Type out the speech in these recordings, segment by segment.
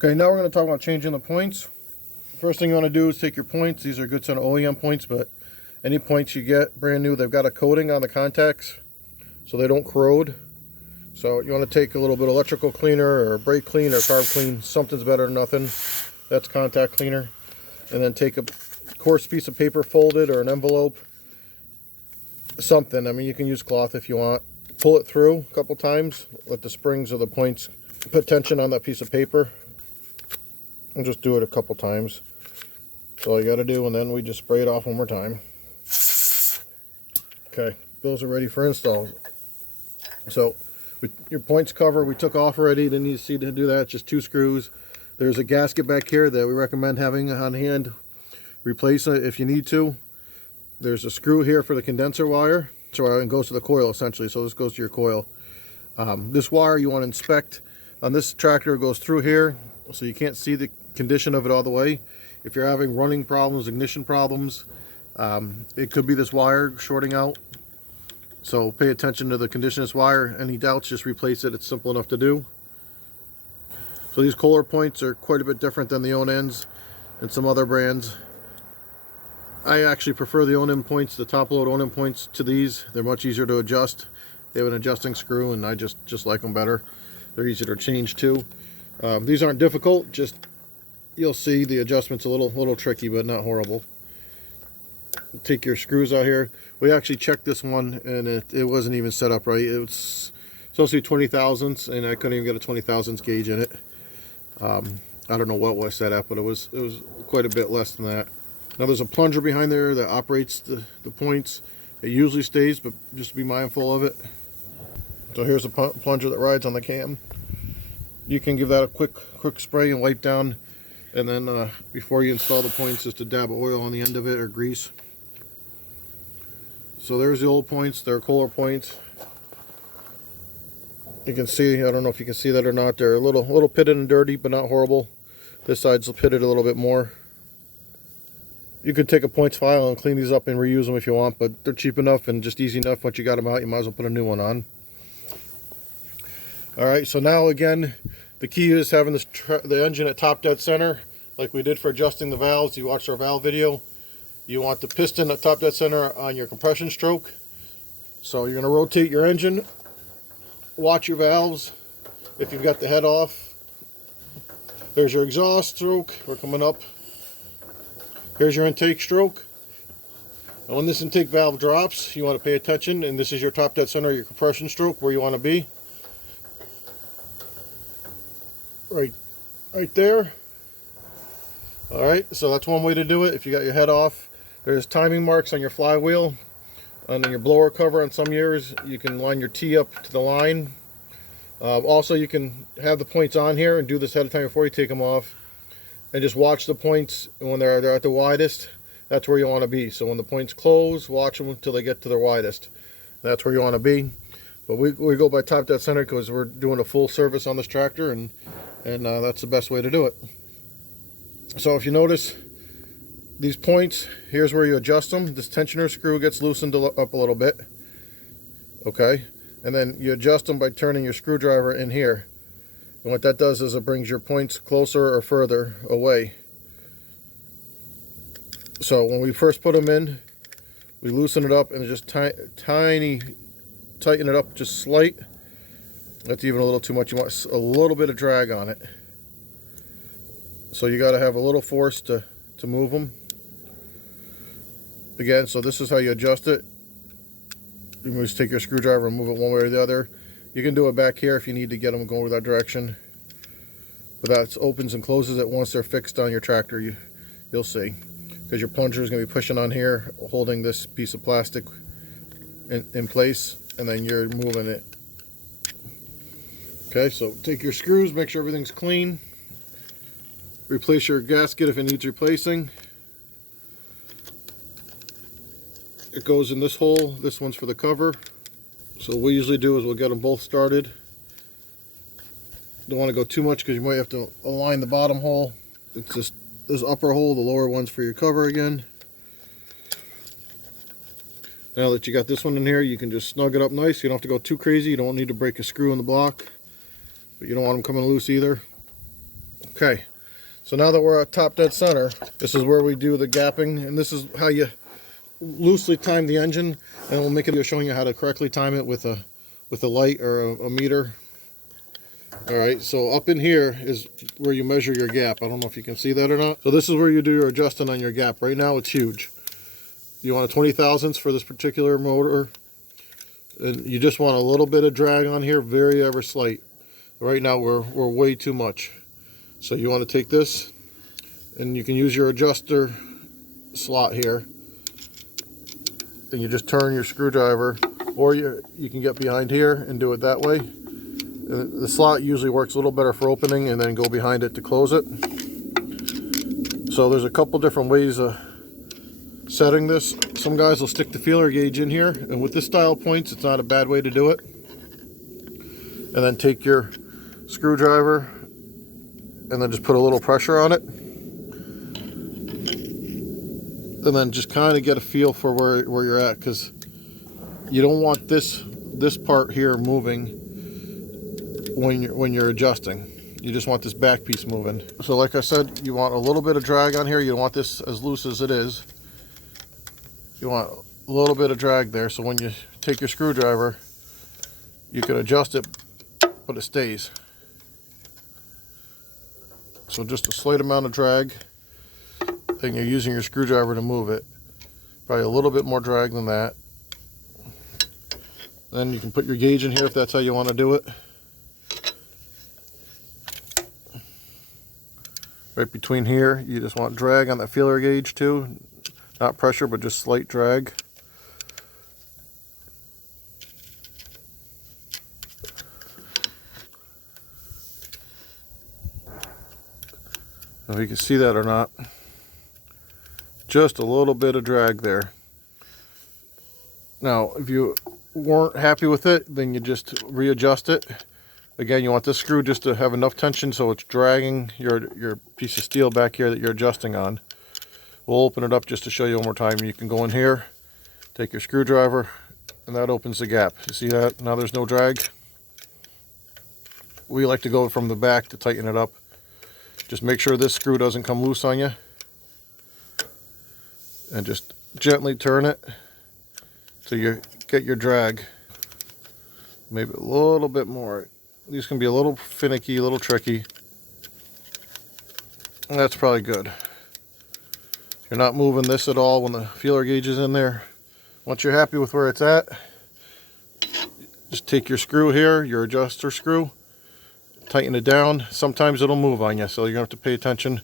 Okay, now we're going to talk about changing the points. First thing you want to do is take your points. These are good set of OEM points, but any points you get brand new, they've got a coating on the contacts so they don't corrode. So you want to take a little bit of electrical cleaner or brake clean or carb clean. Something's better than nothing. That's contact cleaner. And then take a coarse piece of paper, folded, or an envelope. Something. I mean, you can use cloth if you want. Pull it through a couple times. Let the springs of the points put tension on that piece of paper. And just do it a couple times. That's all you got to do, and then we just spray it off one more time. Okay, those are ready for install. So, your points cover we took off already. Didn't need to see to do that. Just 2 screws. There's a gasket back here that we recommend having on hand. Replace it if you need to. There's a screw here for the condenser wire. So it goes to the coil essentially. So this goes to your coil. This wire you want to inspect. On this tractor it goes through here, so you can't see the condition of it all the way. If you're having running problems, ignition problems, it could be this wire shorting out. So pay attention to the condition of this wire. Any doubts, just replace it. It's simple enough to do. So these Kohler points are quite a bit different than the Onens and some other brands. I actually prefer the Onen points, the top load Onen points, to these. They're much easier to adjust. They have an adjusting screw, and I just like them better. They're easier to change too. These aren't difficult, just you'll see the adjustment's a little tricky, but not horrible. Take your screws out here. We actually checked this one, and it wasn't even set up right. It was supposed to be 20 thousandths, and I couldn't even get a 20 thousandths gauge in it. I don't know what was set up, but it was quite a bit less than that. Now there's a plunger behind there that operates the points. It usually stays, but just be mindful of it. So here's a plunger that rides on the cam. You can give that a quick spray and wipe down, and then before you install the points, just a dab of oil on the end of it, or grease. So there's the old points. They're Kohler points. You can see, I don't know if you can see that or not, they're a little pitted and dirty, but not horrible. This side's pitted a little bit more. You could take a points file and clean these up and reuse them if you want, but they're cheap enough and just easy enough. Once you got them out, you might as well put a new one on. Alright, so now again, the key is having the engine at top dead center, like we did for adjusting the valves. You watched our valve video. You want the piston at top dead center on your compression stroke. So you're going to rotate your engine, watch your valves. If you've got the head off, there's your exhaust stroke. We're coming up. Here's your intake stroke. And when this intake valve drops, you want to pay attention, and this is your top dead center of your compression stroke, where you want to be. Right there. Alright, so that's one way to do it. If you got your head off, there's timing marks on your flywheel. On your blower cover on some years, you can line your T up to the line. Also, you can have the points on here and do this ahead of time before you take them off. And just watch the points when they're at the widest. That's where you want to be. So when the points close, watch them until they get to their widest. That's where you want to be. But we go by top dead center because we're doing a full service on this tractor, and that's the best way to do it. So if you notice these points, here's where you adjust them. This tensioner screw gets loosened up a little bit. Okay, and then you adjust them by turning your screwdriver in here. And what that does is it brings your points closer or further away. So when we first put them in, we loosen it up and just tiny tighten it up just slight. That's even a little too much. You want a little bit of drag on it. So you got to have a little force to move them. Again, so this is how you adjust it. You just take your screwdriver and move it one way or the other. You can do it back here if you need to get them going that direction. But that opens and closes it once they're fixed on your tractor. You'll see. Because your plunger is going to be pushing on here, holding this piece of plastic in place, and then you're moving it. Okay, so take your screws, make sure everything's clean. Replace your gasket if it needs replacing. It goes in this hole. This one's for the cover. So what we usually do is we'll get them both started. Don't want to go too much because you might have to align the bottom hole. It's just this upper hole, the lower one's for your cover again. Now that you got this one in here, you can just snug it up nice. You don't have to go too crazy. You don't need to break a screw in the block, but you don't want them coming loose either. Okay, so now that we're at top dead center, this is where we do the gapping, and this is how you loosely time the engine, and we'll make a video showing you how to correctly time it with a light or a meter. Alright, so up in here is where you measure your gap. I don't know if you can see that or not. So this is where you do your adjusting on your gap. Right now it's huge. You want a 20 thousandths for this particular motor, and you just want a little bit of drag on here, very ever slight. Right now we're way too much. So you want to take this, and you can use your adjuster slot here, and you just turn your screwdriver, or you can get behind here and do it that way. The slot usually works a little better for opening, and then go behind it to close it. So there's a couple different ways of setting this. Some guys will stick the feeler gauge in here, and with this style points, it's not a bad way to do it. And then take your screwdriver and then just put a little pressure on it, and then just kind of get a feel for where you're at, because you don't want this part here moving when you're adjusting. You just want this back piece moving. So like I said, you want a little bit of drag on here. You don't want this as loose as it is. You want a little bit of drag there, so when you take your screwdriver, you can adjust it, but it stays. So just a slight amount of drag, and you're using your screwdriver to move it. Probably a little bit more drag than that. Then you can put your gauge in here if that's how you want to do it. Right between here, you just want drag on that feeler gauge too. Not pressure, but just slight drag. If you can see that or not, just a little bit of drag there. Now, if you weren't happy with it, then you just readjust it. Again, you want this screw just to have enough tension so it's dragging your piece of steel back here that you're adjusting on. We'll open it up just to show you one more time. You can go in here, take your screwdriver, and that opens the gap. You see that? Now there's no drag. We like to go from the back to tighten it up. Just make sure this screw doesn't come loose on you, and just gently turn it so you get your drag. Maybe a little bit more. These can be a little finicky, a little tricky. And that's probably good. You're not moving this at all when the feeler gauge is in there. Once you're happy with where it's at, just take your screw here, your adjuster screw, tighten it down. Sometimes it'll move on you, so you're gonna have to pay attention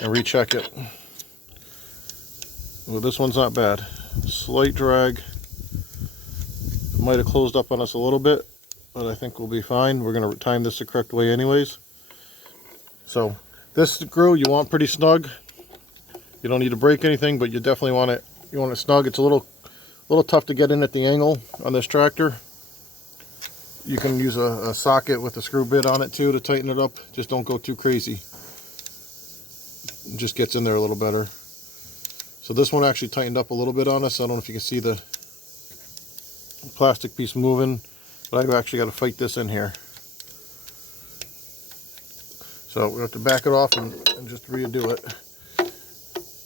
and recheck it. Well, this one's not bad. Slight drag. It might have closed up on us a little bit, but I think we'll be fine. We're gonna time this the correct way anyways. So this screw you want pretty snug. You don't need to break anything, but you definitely want it. You want it snug. It's a little tough to get in at the angle on this tractor. You can use a socket with a screw bit on it too to tighten it up. Just don't go too crazy. It just gets in there a little better. So this one actually tightened up a little bit on us. I don't know if you can see the plastic piece moving, but I've actually got to fight this in here. So we have to back it off and just redo it.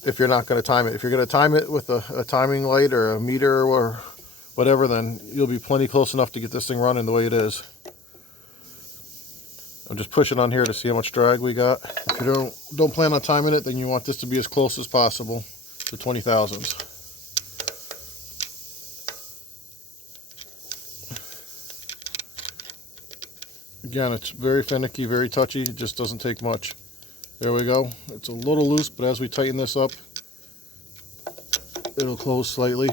If you're not going to time it. If you're going to time it with a timing light or a meter or whatever, then you'll be plenty close enough to get this thing running the way it is. I'm just pushing on here to see how much drag we got. If you don't plan on timing it, then you want this to be as close as possible to 20 thousandths. Again, it's very finicky, very touchy. It just doesn't take much. There we go. It's a little loose, but as we tighten this up, it'll close slightly.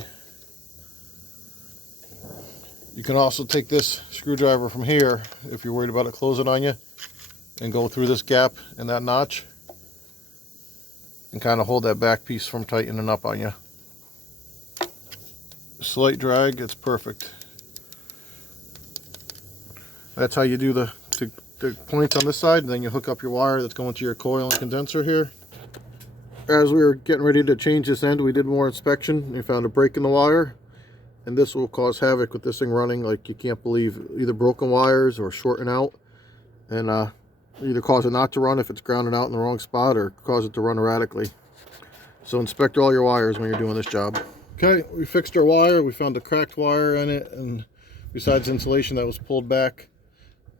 You can also take this screwdriver from here, if you're worried about it closing on you, and go through this gap in that notch and kind of hold that back piece from tightening up on you. Slight drag, it's perfect. That's how you do the points on this side, and then you hook up your wire that's going to your coil and condenser here. As we were getting ready to change this end, we did more inspection. We found a break in the wire, and this will cause havoc with this thing running like you can't believe. Either broken wires or shorting out, and either cause it not to run if it's grounded out in the wrong spot, or cause it to run erratically. So inspect all your wires when you're doing this job. Okay, we fixed our wire. We found a cracked wire in it, and besides insulation that was pulled back,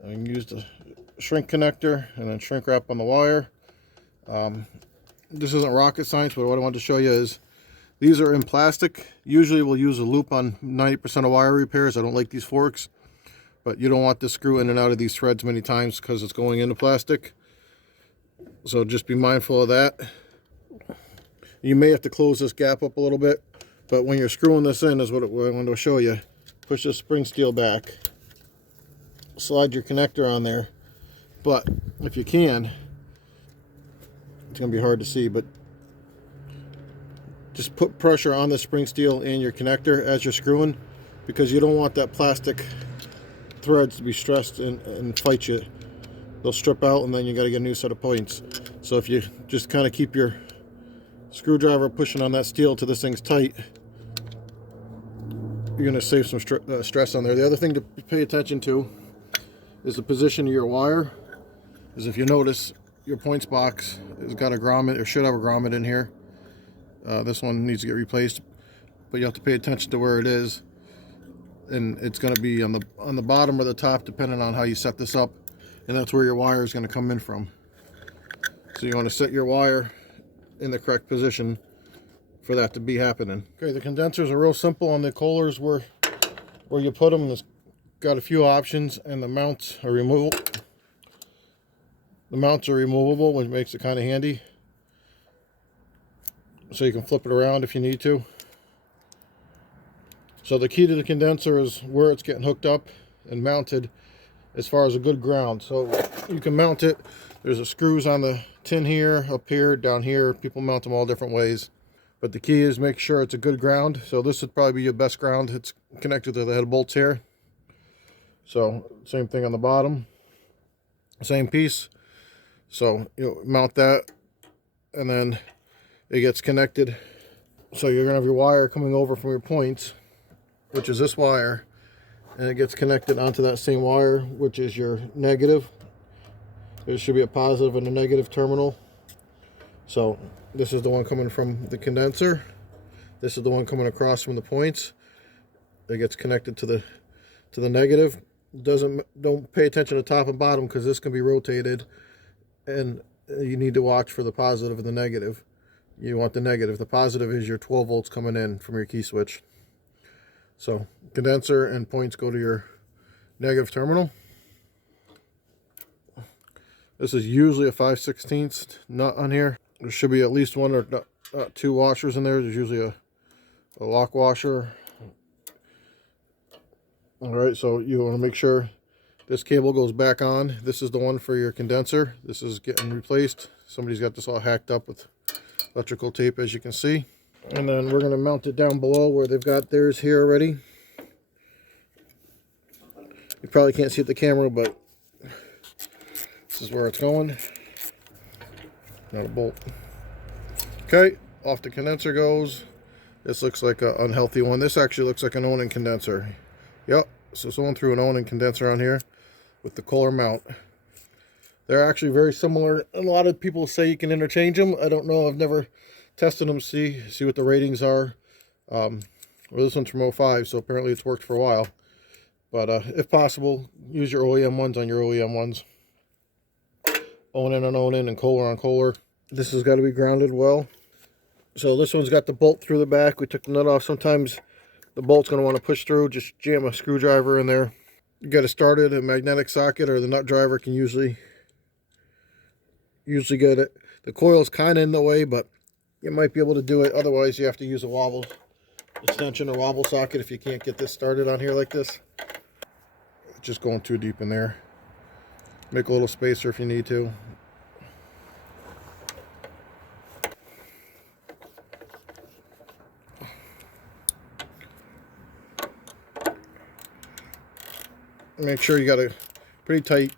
I used a shrink connector and then shrink wrap on the wire. This isn't rocket science, but what I wanted to show you is these are in plastic. Usually we'll use a loop on 90% of wire repairs. I don't like these forks, but you don't want to screw in and out of these threads many times because it's going into plastic. So just be mindful of that. You may have to close this gap up a little bit, but when you're screwing this in is what I wanted to show you. Push the spring steel back, slide your connector on there, but if you can, it's going to be hard to see, but just put pressure on the spring steel and your connector as you're screwing, because you don't want that plastic threads to be stressed and fight you. They'll strip out, and then you got to get a new set of points. So if you just kind of keep your screwdriver pushing on that steel till this thing's tight, you're going to save some stress on there. The other thing to pay attention to is the position of your wire. Is if you notice, your points box has got a grommet, or should have a grommet in here. This one needs to get replaced, but you have to pay attention to where it is, and it's going to be on the bottom or the top, depending on how you set this up, and that's where your wire is going to come in from. So you want to set your wire in the correct position for that to be happening. Okay, the condensers are real simple on the Kohlers. Where you put them, it's got a few options, and the mounts are removable. The mounts are removable, which makes it kind of handy. So you can flip it around if you need to. So the key to the condenser is where it's getting hooked up and mounted as far as a good ground. So you can mount it. There's a screws on the tin here, up here, down here. People mount them all different ways. But the key is make sure it's a good ground. So this would probably be your best ground. It's connected to the head bolts here. So same thing on the bottom. Same piece. So you mount that, and then it gets connected. So you're going to have your wire coming over from your points, which is this wire, and it gets connected onto that same wire, which is your negative. There should be a positive and a negative terminal. So this is the one coming from the condenser. This is the one coming across from the points. It gets connected to the negative. Don't pay attention to top and bottom, because this can be rotated, and you need to watch for the positive and the negative. You want the negative. The positive is your 12 volts coming in from your key switch. So condenser and points go to your negative terminal. This is usually a 5/16 nut on here. There should be at least one or two washers in there. There's usually a lock washer. Alright, so you want to make sure this cable goes back on. This is the one for your condenser. This is getting replaced. Somebody's got this all hacked up with electrical tape, as you can see. And then we're going to mount it down below where they've got theirs here already. You probably can't see it the camera, but this is where it's going. Not a bolt. Okay, off the condenser goes. This looks like an unhealthy one. This actually looks like an Onan condenser. Yep, so someone threw an Onan condenser on here with the Kohler mount. They're actually very similar. A lot of people say you can interchange them. I don't know. I've never tested them to see what the ratings are. Well, this one's from 05, so apparently it's worked for a while. But if possible, use your OEM ones on your OEM ones. Onan on Onan and Kohler on Kohler. This has got to be grounded well. So this one's got the bolt through the back. We took the nut off. Sometimes the bolt's going to want to push through. Just jam a screwdriver in there. You got to start it. A magnetic socket or the nut driver can usually get it. The coil's kind of in the way, but you might be able to do it. Otherwise, you have to use a wobble extension or wobble socket if you can't get this started on here like this. It's just going too deep in there. Make a little spacer if you need to. Make sure you got a pretty tight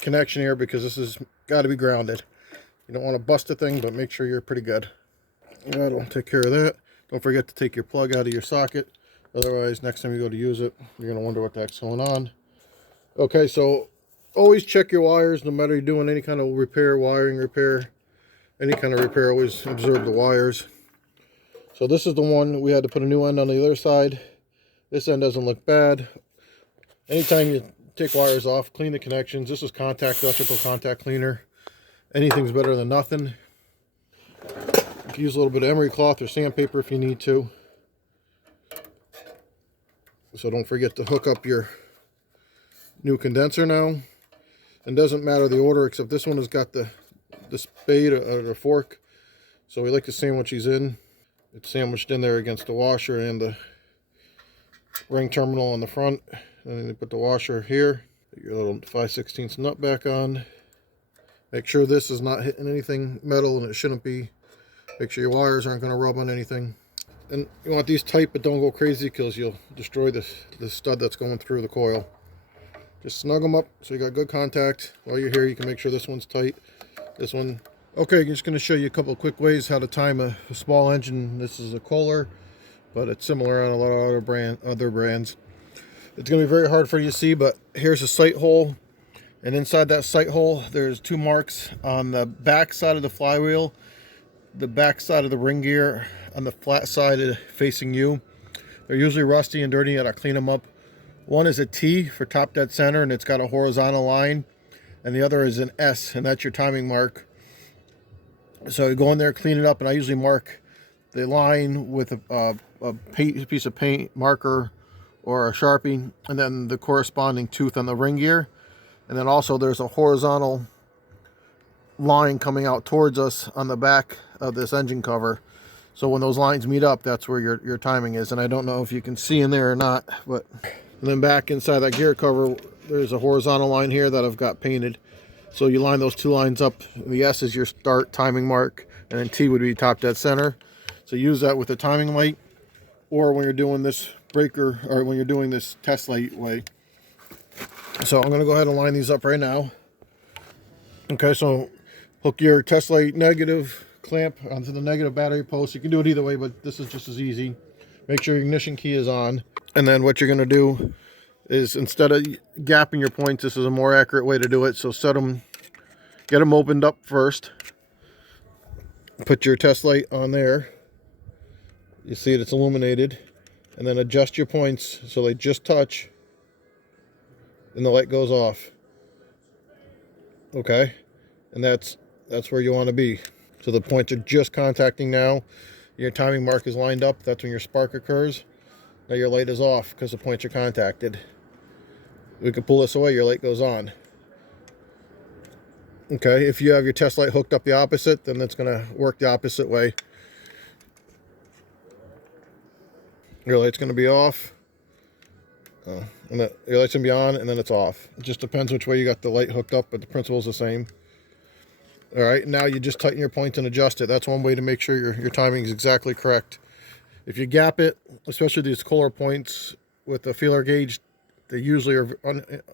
connection here, because this has got to be grounded. You don't want to bust the thing, but make sure you're pretty good. That'll take care of that. Don't forget to take your plug out of your socket. Otherwise, next time you go to use it, you're going to wonder what the heck's going on. Okay, so always check your wires, no matter you're doing any kind of repair, wiring repair, any kind of repair, always observe the wires. So this is the one we had to put a new end on the other side. This end doesn't look bad. Anytime you take wires off, clean the connections. This is electrical contact cleaner. Anything's better than nothing. You can use a little bit of emery cloth or sandpaper if you need to. So don't forget to hook up your new condenser now. And doesn't matter the order, except this one has got the spade or the fork. So we like to sandwich these in. It's sandwiched in there against the washer and the ring terminal on the front. And then you put the washer here. Put your little 5/16 nut back on. Make sure this is not hitting anything metal, and it shouldn't be. Make sure your wires aren't going to rub on anything. And you want these tight, but don't go crazy because you'll destroy the stud that's going through the coil. Just snug them up so you got good contact. While you're here, you can make sure this one's tight. This one. Okay, I'm just going to show you a couple of quick ways how to time a small engine. This is a Kohler, but it's similar on a lot of other brands. It's going to be very hard for you to see, but here's a sight hole. And inside that sight hole, there's two marks on the back side of the flywheel, the back side of the ring gear, on the flat side facing you. They're usually rusty and dirty, and I clean them up. One is a T for top dead center, and it's got a horizontal line, and the other is an S, and that's your timing mark. So you go in there, clean it up, and I usually mark the line with a piece of paint marker or a Sharpie, and then the corresponding tooth on the ring gear. And then also there's a horizontal line coming out towards us on the back of this engine cover. So when those lines meet up, that's where your timing is. And I don't know if you can see in there or not, but and then back inside that gear cover, there's a horizontal line here that I've got painted. So you line those two lines up. The S is your start timing mark, and then T would be top dead center. So use that with the timing light, or when you're doing this breaker, or when you're doing this test light way. So I'm going to go ahead and line these up right now. Okay, so hook your test light negative clamp onto the negative battery post. You can do it either way, but this is just as easy. Make sure your ignition key is on. And then what you're going to do is, instead of gapping your points, this is a more accurate way to do it. So set them, get them opened up first. Put your test light on there. You see it's illuminated. And then adjust your points so they just touch. And the light goes off. Okay, and that's where you want to be. So the points are just contacting now. Your timing mark is lined up. That's when your spark occurs. Now your light is off because the points are contacted. We can pull this away. Your light goes on. Okay, if you have your test light hooked up the opposite, then it's going to work the opposite way. Your light's going to be off. And your light's going to be on, and then it's off. It just depends which way you got the light hooked up, but the principle is the same. All right, now you just tighten your points and adjust it. That's one way to make sure your timing is exactly correct. If you gap it, especially these Kohler points with the feeler gauge, they usually are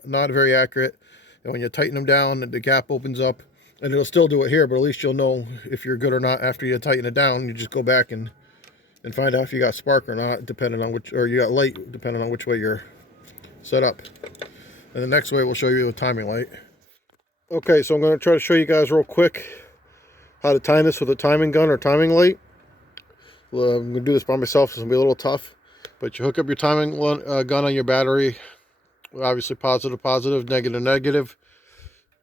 not very accurate. And when you tighten them down, the gap opens up, and it'll still do it here, but at least you'll know if you're good or not after you tighten it down. You just go back and find out if you got spark or not, depending on which, or you got light, depending on which way you're set up. And the next way we'll show you the timing light. Okay, so I'm going to try to show you guys real quick how to time this with a timing gun or timing light. Well, I'm going to do this by myself, so it's going to be a little tough. But you hook up your timing gun on your battery, obviously positive, negative.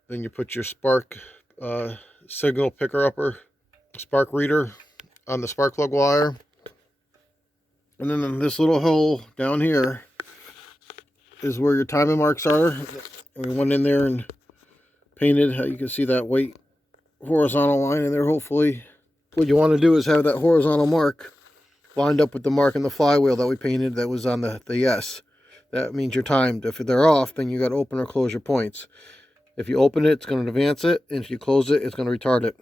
Then you put your spark signal picker-upper, spark reader on the spark plug wire. And then in this little hole down here is where your timing marks are. We went in there and painted. You can see that white horizontal line in there, hopefully. What you want to do is have that horizontal mark lined up with the mark in the flywheel that we painted that was on the S. That means you're timed. If they're off, then you got to open or close your points. If you open it, it's going to advance it, and if you close it, it's going to retard it.